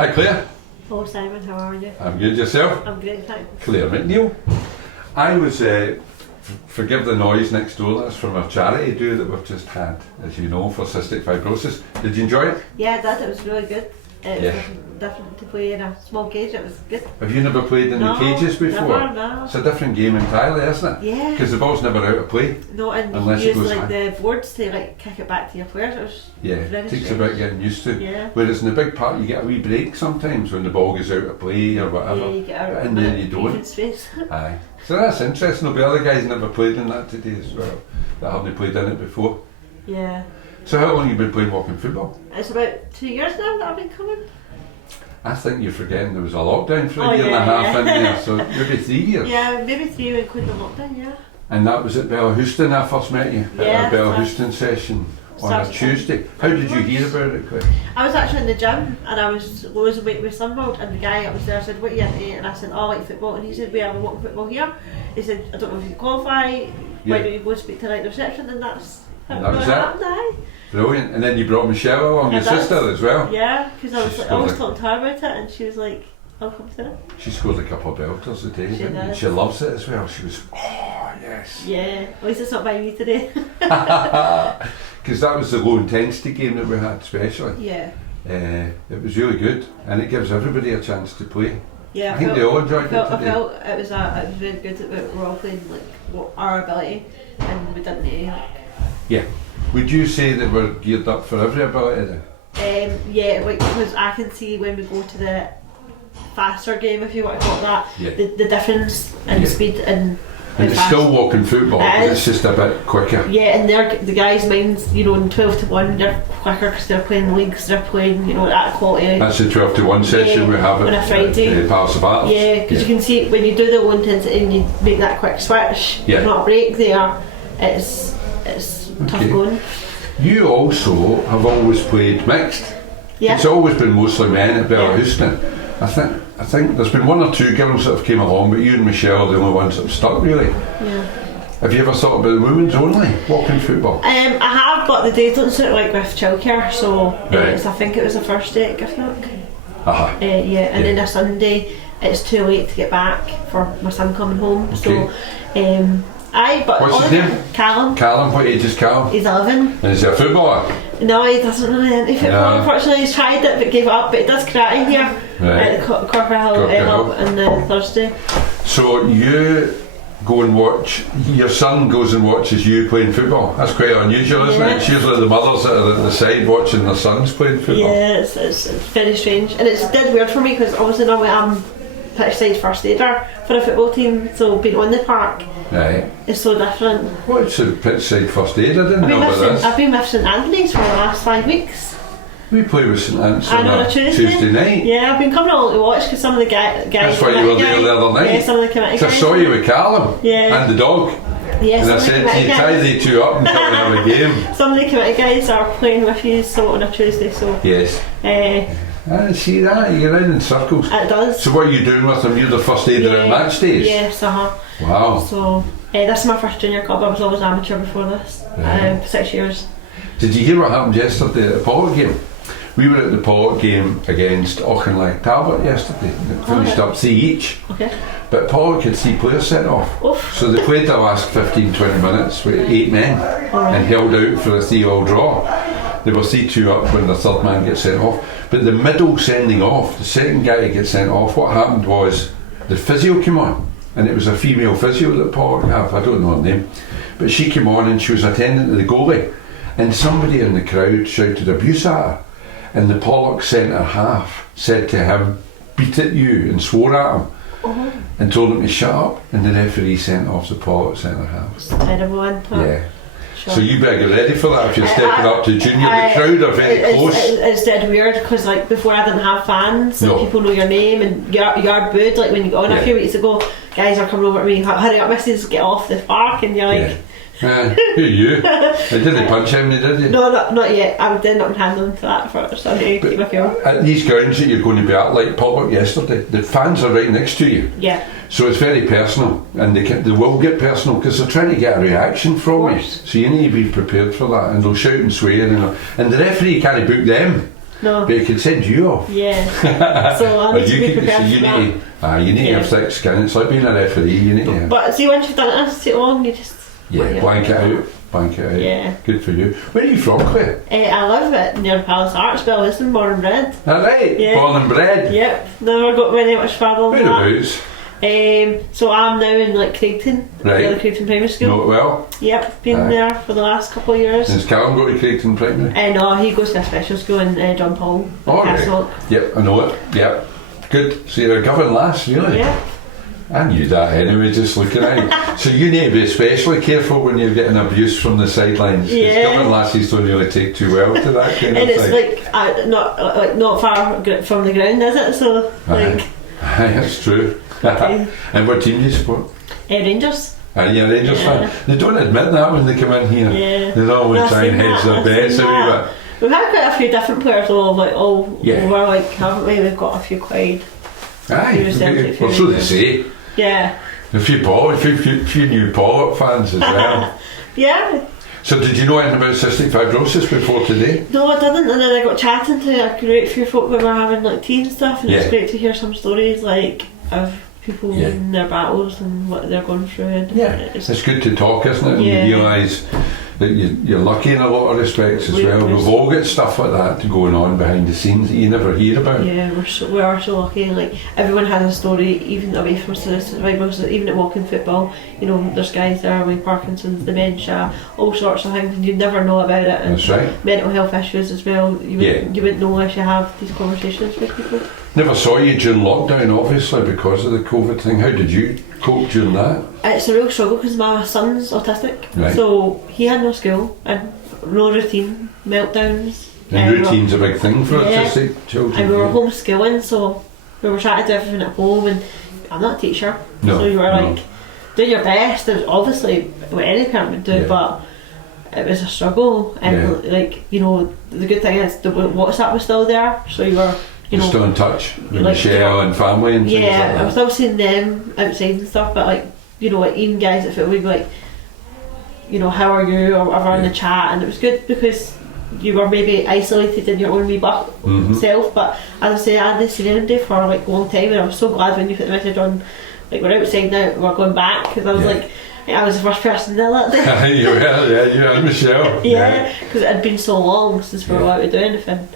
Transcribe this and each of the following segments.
Hi Clare. Hello Simon, how are you? I'm good, yourself? I'm great, thanks. Clare McNeil. I was, forgive the noise next door, that's from our charity do that we've just had, as you know, for cystic fibrosis. Did you enjoy it? Yeah, I did, it was really good. It Yeah. was different to play in a small cage, it was good. Have you never played in No, the cages before? never, no. It's a different game entirely, isn't it? Yeah. Because the ball's never out of play. No, and Unless you it use goes like high. the boards to like kick it back to your players. It was Yeah, very it takes a strange. bit getting used to. Yeah. Whereas in the big part you get a wee break sometimes when the ball goes out of play or whatever. Yeah, you get out And then you don't. even space. Aye. So that's interesting. There'll be other guys never played in that today as well, that haven't played in it before. Yeah. So how long have you been playing walking football? It's about 2 years now that I've been coming. I think you're forgetting there was a lockdown for a Oh, year and a yeah, half yeah. in there, so maybe 3 years. Yeah, maybe 3 including the lockdown, yeah. And that was at Bellahouston I first met you, Yeah, at a Bellahouston session on a Saturday. Tuesday. How did you hear about it, Claire? I was actually in the gym and I was losing weight with Sunworld, and the guy up there said, "What are you into?" And I said, "Oh, I like football." And he said, "We have a walking football here." He said, "I don't know if you qualify, why Yeah. don't you go speak to like the reception?" And that's how And that was it it? happened, aye. Brilliant. And then you brought Michelle along, your I did. sister as well. Yeah, because I was She's like, always got talking to her about it and she was like, "I'll come to it." She scored a couple of belters today, She didn't she? did. She loves it as well. She was, oh yes. Yeah, at least it's not by me today. Because that was the low intensity game that we had especially. Yeah, It was really good and it gives everybody a chance to play. yeah. I think they all enjoyed I it felt today. it was really good that we were all playing like our ability and we didn't need like. Yeah. Would you say that we're geared up for every ability then? Yeah, like because I can see when we go to the faster game, if you want to call it that, Yeah. the difference in Yeah. speed and And how it's fast. still walking football, It but is. it's just a bit quicker. Yeah, and the guys' minds, you know, in 12-1, they're quicker because they're playing leagues, they're playing, you know, at quality. That's the 12-1 session we have on a Friday. at Palace of Arts. Yeah, because you can see when you do the low intensity and you make that quick switch, Yeah. there's not a break there. It's tough Okay. going. You also have always played mixed. Yeah. It's always been mostly men at Bellahouston. I think there's been one or two girls that have came along, but you and Michelle are the only ones that have stuck really. Yeah. Have you ever thought about the women's only walking football? I have, but the days don't suit like with childcare, so Right. I think it was a Thursday at Gift Nook. Aha. Yeah, and Yeah. then a Sunday it's too late to get back for my son coming home. Okay. So, but What's all his the- name? Callum. Callum, what age is Callum? He's 11. And is he a footballer? No, he doesn't really into football. No. Unfortunately, he's tried it but gave up. But he does karate here Right. at the Corporate Hill Corporate Hill. on the Thursday. So you go and watch, your son goes and watches you playing football. That's quite unusual, isn't it? Yeah. It's usually the mothers that are at the side watching their sons playing football. Yeah, it's very strange, and it's dead weird for me because obviously normally I'm pitch side first aider for a football team, so being on the park Right. is so different. What's the pitch side first aid? I didn't know about this. I've been with St Anthony's for the last 5 weeks. We play with St Anne's I on know, a a Tuesday night. Yeah, I've been coming along to watch because some of the guys. That's why you were there the other night. Yeah, some of the committee So I guys. saw you with Callum Yeah. and the dog. Yeah, And some I of the said to committee you, tie guys. the two up and come and have a game. Some of the committee guys are playing with you, so on a Tuesday, so Yes. I see that, you're in circles. it does. So what are you doing with them? You're the first aider at match days? Yes, Wow. So this is my first junior club. I was always amateur before this. Right. 6 years. Did you hear what happened yesterday at the Pollock game? We were at the Pollock game against Auchinleck Talbot yesterday. It finished up 3 each. Okay. But Pollock had 3 players sent off. Oof. So they played the last 15-20 minutes with 8 men and held out for a 3-all draw. They were 3-2 up when the third man gets sent off. But the middle sending off, the second guy to get sent off, what happened was the physio came on. And it was a female physio that Pollock have, I don't know her name. But she came on and she was attending to the goalie. And somebody in the crowd shouted abuse at her. And the Pollock centre half said to him, "Beat it you," and swore at him. And told him to shut up, and the referee sent off the Pollock centre half. It's a terrible one. Yeah. Sure. So you better get ready for that if you're stepping up to junior. The crowd are very close. It's dead weird because like before I didn't have fans, No. and people know your name and you're booed. Like when you go on Yeah. a few weeks ago, guys are coming over to me, "Hurry up, missus, get off the park," and you're like, Who are you? They didn't punch him, did you? "No, not yet. I would end up handling to that for Sunday to keep my cool." At these grounds that you're going to be at, like Pollock yesterday, the fans are right next to you. Yeah. So it's very personal, and they will get personal because they're trying to get a reaction from you. So you need to be prepared for that, and they'll shout and swear, and the referee can't book them. No. But it could send you off. Yeah. So I need to be prepared for that. You need to have thick skin. It's like being a referee. You need to have. But see, once you've done it too long, you just... Blank it out. Yeah. Good for you. Where are you from, Clare? I live at near Palace Arts, but I listen, born and bred. Alright, Yeah. born and bred. Yep, never got very much further than that. Whereabouts? So I'm now in like Craigton, Right. the Craigton Primary School. Know it well. Yep, been there for the last couple of years. Does Callum go to Craigton Primary? No, he goes to a special school in John Paul. Right. Yep, I know it. Yep. Good. So you're a governed lass, really? Yeah. I knew that anyway, just looking at you. So you need to be especially careful when you're getting abuse from the sidelines. Because governed lasses don't really take too well to that kind of thing. And it's not far from the ground, is it? So like. Aye, that's true. And what team do you support? Rangers. Are you a Rangers fan? They don't admit that when they come in here. Yeah. They always try and hedge their bets a wee bit. We've had quite a few different players though, over, like, haven't we? We've got a few quite. Aye, well, so they say. Yeah. A few new Pollock fans as well. Yeah. So did you know anything about cystic fibrosis before today? No, I didn't, and then I got chatting to a great few folk when we were having like tea and stuff, and it's great to hear some stories like of people in their battles and what they're going through. And it's good to talk, isn't it? And you realise that you're lucky in a lot of respects as well. We've all got stuff like that going on behind the scenes that you never hear about. Yeah, we are so lucky. Like everyone has a story, even away from survivors. Even at walking football, you know, there's guys there with Parkinson's, dementia, all sorts of things, and you never know about it. And that's right. Mental health issues as well. You wouldn't know unless you have these conversations with people. Never saw you during lockdown, obviously, because of the COVID thing. How did you cope during that? It's a real struggle because my son's autistic, right. So he had no school and no routine, meltdowns. And routine's a big thing for autistic children. And we were homeschooling, so we were trying to do everything at home, and I'm not a teacher, so you were like doing your best. It was obviously what any parent would do, but it was a struggle. And like, you know, the good thing is the WhatsApp was still there, so you were. You're still in touch with Michelle and family and things like that. I was still seeing them outside and stuff, but like, you know, like even guys at football would be like, you know, how are you, or whatever in the chat, and it was good because you were maybe isolated in your own wee self, but as I say, I hadn't seen anybody for like a long time, and I was so glad when you put the message on, like, we're outside now, we're going back, because I was like, I was the first person there that day. You and Michelle. Because it had been so long since we were allowed to do anything.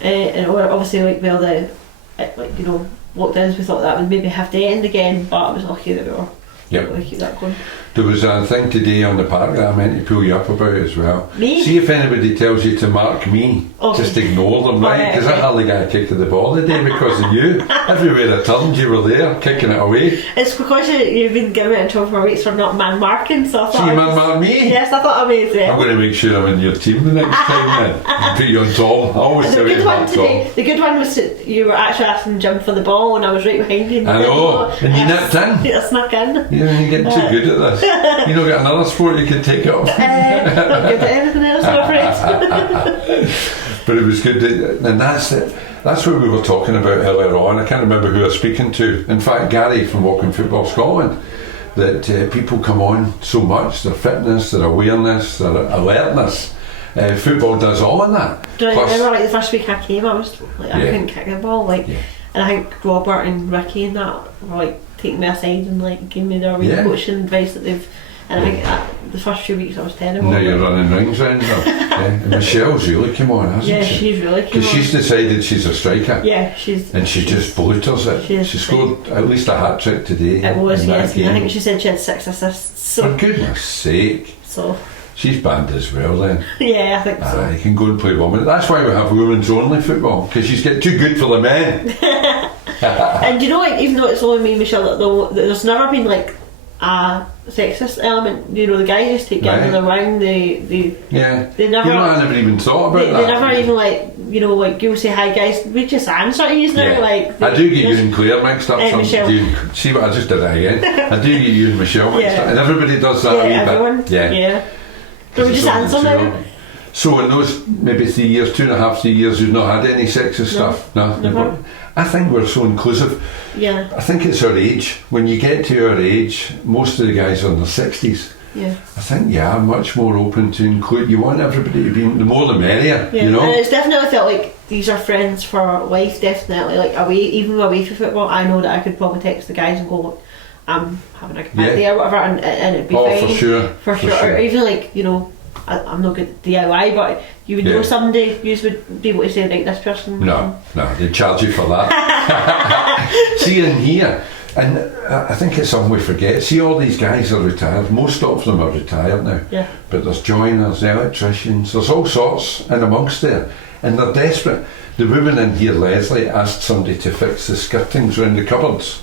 And obviously, like, well, you know, lockdowns, we thought that would maybe have to end again, but I was lucky that we were able to keep that going. There was a thing today on the park that I meant to pull you up about as well. Me? See if anybody tells you to mark me, just ignore them, right? Because I hardly got a kick of the ball today because of you. Everywhere I turned, you were there, kicking it away. It's because you've been giving me in trouble for weeks for not man marking, so I thought. So you man mark me? Yes, I thought I made it. I'm going to make sure I'm in your team the next time then. And put you on Tom. I always tell you about Tom. The good one was that you were actually asking Jim for the ball and I was right behind you. I know, and you nipped in. I snuck in. You're getting too good at this. You know, got another sport you could take up. Not good at anything else, I'm afraid. But it was good, and that's it. That's what we were talking about earlier on. I can't remember who I was speaking to. In fact, Gary from Walking Football Scotland. That people come on so much. Their fitness, their awareness, their alertness. Football does all in that. Do you remember, like, the first week I came, I was like, I couldn't kick the ball, like, and I think Robert and Ricky and that were like taking me aside and like giving me their wee coaching advice that they've. And I think the first few weeks I was terrible. Now you're running rings around her. And Michelle's really come on, hasn't she? She's really come on. Because she's decided she's a striker. Yeah, and she just bloaters it. She scored at least a hat trick today. It was, yes. And I think she said she had 6 assists. So. For goodness sake. So. She's banned as well then. Yeah, I think so. You can go and play women. That's why we have women's only football, because she's getting too good for the men. And you know, like, even though it's only me and Michelle, there's never been like a sexist element. You know, the guys just take getting the ring. They never. You know, I never even thought about that. They never even, like, you know, like, you'll say hi guys. We just answer to you now. Like, I do get you and Clare mixed up. See what I just did that again. I do get you and Michelle mixed up, and everybody does that a wee bit. Yeah. So we just answer now. So in those maybe 3 years, 2.5, 3 years, you've not had any sexist stuff? No, never. I think we're so inclusive. Yeah. I think it's our age. When you get to our age, most of the guys are in their 60s. Yeah. I think you are much more open to include. You want everybody to be, the more the merrier. Yeah. You know. And it's definitely felt like these are friends for life. Definitely, like away from football, I know that I could probably text the guys and go, "Look, I'm having a bad day or whatever," and it'd be fine. For sure. Or even like, you know, I'm not good at DIY, but you would know somebody, you would be able to say, right, this person. No, they charge you for that. See, in here, and I think it's something we forget. See, all these guys are retired. Most of them are retired now. Yeah. But there's joiners, electricians, there's all sorts in amongst there, and they're desperate. The woman in here, Leslie, asked somebody to fix the skirtings around the cupboards.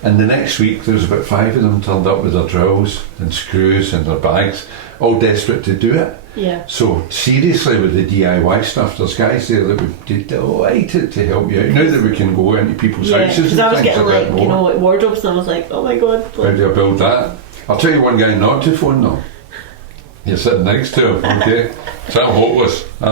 And the next week there was about 5 of them turned up with their drills and screws and their bags, all desperate to do it. Yeah. So seriously, with the DIY stuff, there's guys there that would be delighted to help you out. Now that we can go into people's houses because and I was things getting a bit like, you more. know, like wardrobes, and I was like, oh my god. How do you build that? I'll tell you one guy not to phone though. You're sitting next to him, okay? So I'm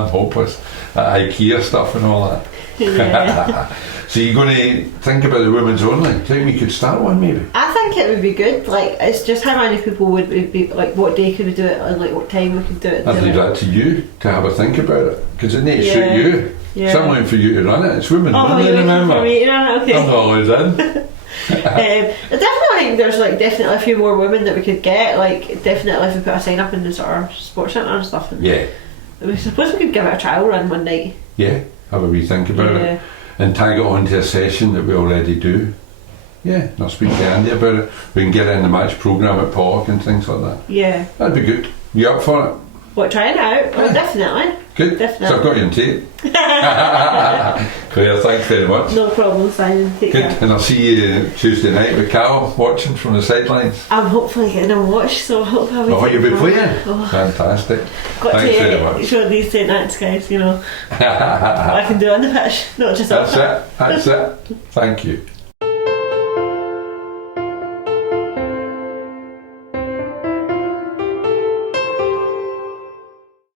hopeless. That IKEA stuff and all that. Yeah. So you're going to think about the women's only? Think we could start one maybe? I think it would be good. Like, it's just how many people would be, like, what day could we do it, and like what time we could do it. I'd leave that to you to have a think about it, because it needs to suit you. Yeah. So I'm waiting for you to run it. It's women only, you're remember? for me to run it? Okay. I'm not always in. I definitely think there's like definitely a few more women that we could get. Like, definitely if we put a sign up in the sort of sports centre and stuff. And Yeah. I suppose we could give it a trial run one night. Yeah, have a wee think about it. And tag it onto a session that we already do. Yeah, and I'll speak to Andy about it. We can get it in the match programme at Park and things like that. Yeah. That'd be good. You up for it? What, try it out? Oh, definitely. Good. Definitely. So I've got you on tape. Claire, thanks very much. No problem, Simon. Take Good. care. And I'll see you Tuesday night with Cal watching from the sidelines. I'm hopefully getting a watch, so hopefully Oh, you'll be playing? Oh. Fantastic. Got Thanks to very much. show these St. Nats guys, you know, what I can do on the pitch, not just off That's it. Thank you.